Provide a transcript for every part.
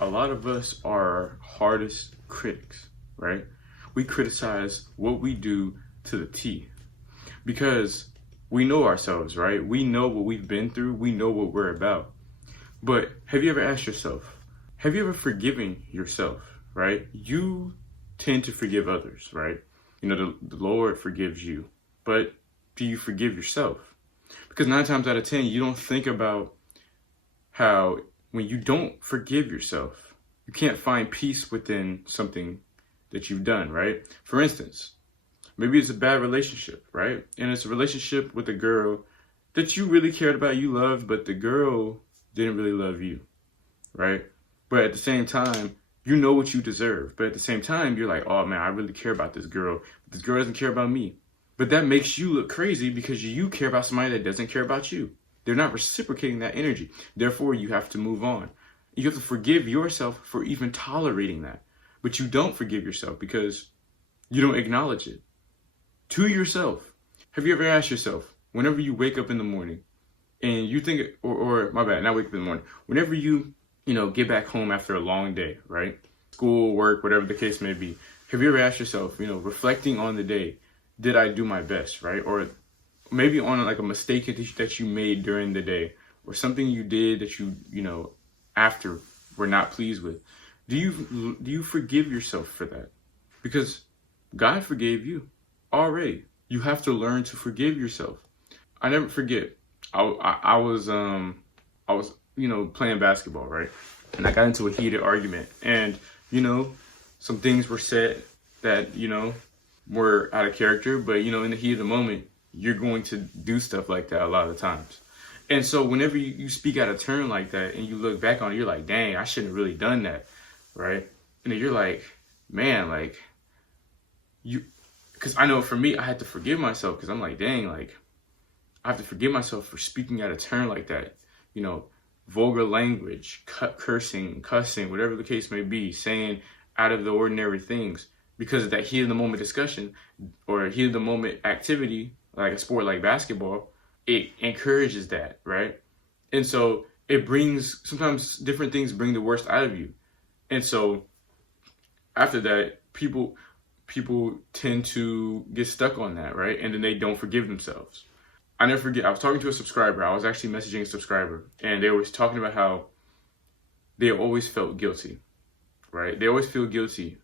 A lot of us are our hardest critics, right? We criticize what we do to the T because we know ourselves, right? We know what we've been through, we know what we're about. But have you ever asked yourself, have you ever forgiven yourself, right? You tend to forgive others, right? You know, the Lord forgives you, but do you forgive yourself? Because 9 times out of 10, you don't think about how when you don't forgive yourself, you can't find peace within something that you've done, right? For instance, maybe it's a bad relationship, right? And it's a relationship with a girl that you really cared about, you loved, but the girl didn't really love you, right? But at the same time, you know what you deserve. But at the same time, you're like, oh man, I really care about this girl. But this girl doesn't care about me. But that makes you look crazy because you care about somebody that doesn't care about you. They're not reciprocating that energy. Therefore, you have to move on. You have to forgive yourself for even tolerating that. But you don't forgive yourself because you don't acknowledge it. To yourself. Have you ever asked yourself, whenever you wake up in the morning and you think, or my bad, not wake up in the morning, whenever you get back home after a long day, right? School, work, whatever the case may be. Have you ever asked yourself, reflecting on the day, did I do my best, right? Or maybe on like a mistake that you made during the day or something you did that you after were not pleased with. Do you forgive yourself for that? Because God forgave you already. You have to learn to forgive yourself. I never forget. I was playing basketball, right? And I got into a heated argument and, some things were said that, were out of character, but, in the heat of the moment, you're going to do stuff like that a lot of times. And so whenever you speak out of turn like that and you look back on it, you're like, dang, I shouldn't have really done that, right? And then you're like, man, because I know for me, I had to forgive myself because I'm like, dang, I have to forgive myself for speaking out of turn like that. Vulgar language, cursing, cussing, whatever the case may be, saying out of the ordinary things because of that heat of the moment discussion or heat of the moment activity, like a sport like basketball, it encourages that, right? And so it brings, sometimes different things bring the worst out of you. And so after that, people tend to get stuck on that, right? And then they don't forgive themselves. I never forget, I was talking to a subscriber. I was actually messaging a subscriber and they were talking about how they always felt guilty, right? They always feel guilty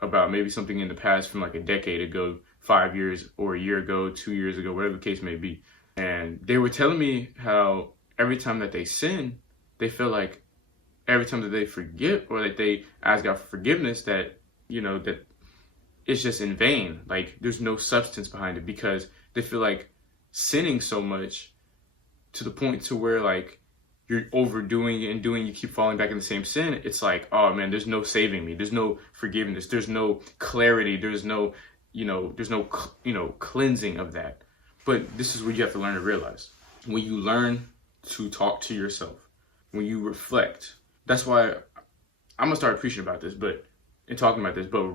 about maybe something in the past from like a decade ago, 5 years or a year ago, 2 years ago, whatever the case may be. And they were telling me how every time that they sin, they feel like every time that they forgive or that they ask God for forgiveness, that, that it's just in vain. Like there's no substance behind it because they feel like sinning so much to the point to where like you're overdoing it and you keep falling back in the same sin. It's like, oh man, there's no saving me. There's no forgiveness. There's no clarity. There's no, cleansing of that. But this is what you have to learn to realize. When you learn to talk to yourself, when you reflect, that's why I'm gonna start preaching about this, but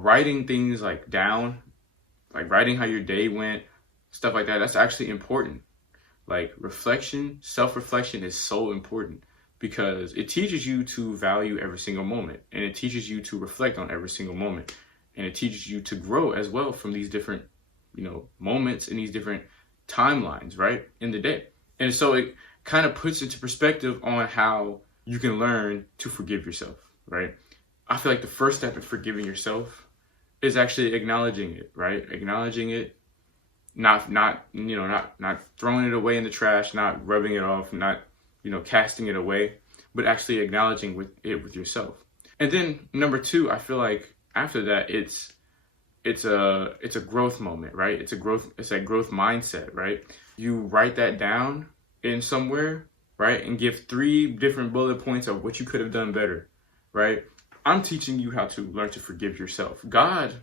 writing things like down, like writing how your day went, stuff like that, that's actually important. Like reflection, self-reflection is so important because it teaches you to value every single moment and it teaches you to reflect on every single moment and it teaches you to grow as well from these different, moments and these different timelines, right, in the day. And so it kind of puts into perspective on how you can learn to forgive yourself, right? I feel like the first step in forgiving yourself is actually acknowledging it, right? Acknowledging it. Not throwing it away in the trash, not rubbing it off, not, casting it away, but actually acknowledging it with yourself. And then number 2, I feel like after that, it's a growth moment, right? It's a growth mindset, right? You write that down in somewhere, right? And give 3 different bullet points of what you could have done better, right? I'm teaching you how to learn to forgive yourself. God,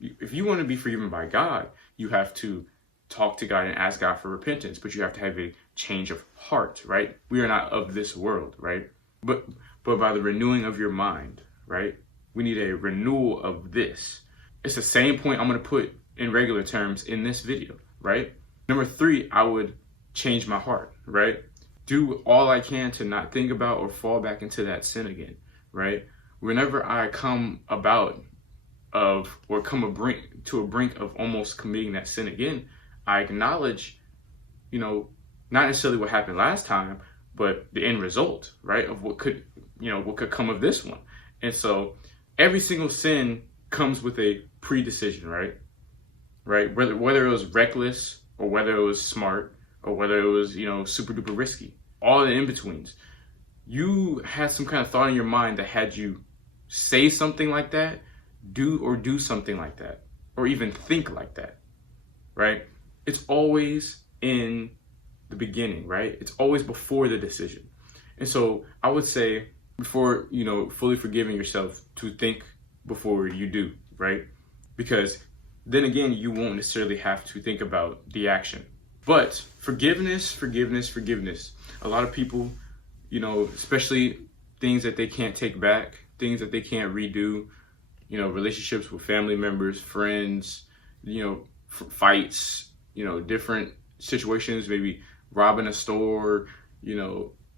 if you want to be forgiven by God, you have to talk to God and ask God for repentance, but you have to have a change of heart, right? We are not of this world, right? But by the renewing of your mind, right? We need a renewal of this. It's the same point I'm going to put in regular terms in this video, right? Number 3, I would change my heart, right? Do all I can to not think about or fall back into that sin again, right? Whenever I come about of or come to a brink of almost committing that sin again, I acknowledge, not necessarily what happened last time, but the end result, right? Of what could come of this one. And so every single sin comes with a pre-decision, right? Right? Whether it was reckless or whether it was smart or whether it was, super duper risky, all the in-betweens. You had some kind of thought in your mind that had you say something like that, do something like that, or even think like that, right? It's always in the beginning, right? It's always before the decision. And so I would say before, fully forgiving yourself, to think before you do, right? Because then again, you won't necessarily have to think about the action. But forgiveness. A lot of people, especially things that they can't take back, things that they can't redo, relationships with family members, friends, fights, different situations, maybe robbing a store,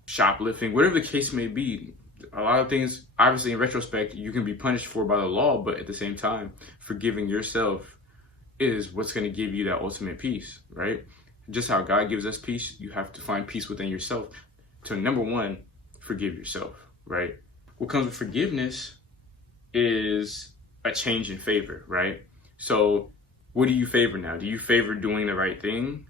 shoplifting, whatever the case may be. A lot of things, obviously, in retrospect, you can be punished for by the law, but at the same time, forgiving yourself is what's going to give you that ultimate peace, right? Just how God gives us peace, you have to find peace within yourself. So number one, forgive yourself, right? What comes with forgiveness is a change in favor, right? So what do you favor now? Do you favor doing the right thing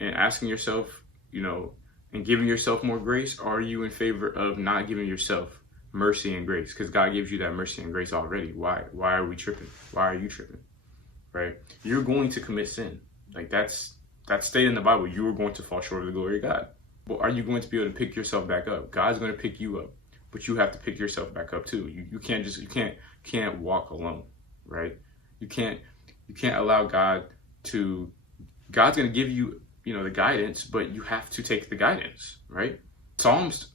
and asking yourself, and giving yourself more grace? Or are you in favor of not giving yourself mercy and grace? Because God gives you that mercy and grace already. Why are we tripping? Why are you tripping? Right? You're going to commit sin. Like that's stated in the Bible. You are going to fall short of the glory of God. But are you going to be able to pick yourself back up? God's going to pick you up, but you have to pick yourself back up too. You can't walk alone, right? You can't allow God's going to give you, the guidance, but you have to take the guidance, right? Proverbs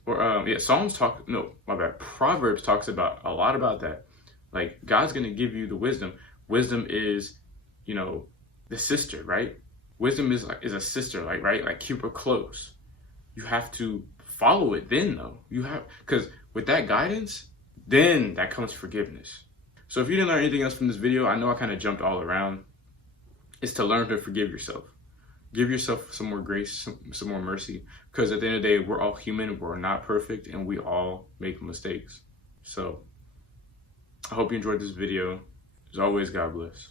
talks about a lot about that. Like, God's going to give you the wisdom. Wisdom is, the sister, right? Wisdom is a sister, right? Like, keep her close. You have to follow it then, though. Because with that guidance, then that comes forgiveness. So if you didn't learn anything else from this video, I know I kind of jumped all around. It's to learn to forgive yourself. Give yourself some more grace, some more mercy. Because at the end of the day, we're all human, we're not perfect, and we all make mistakes. So I hope you enjoyed this video. As always, God bless.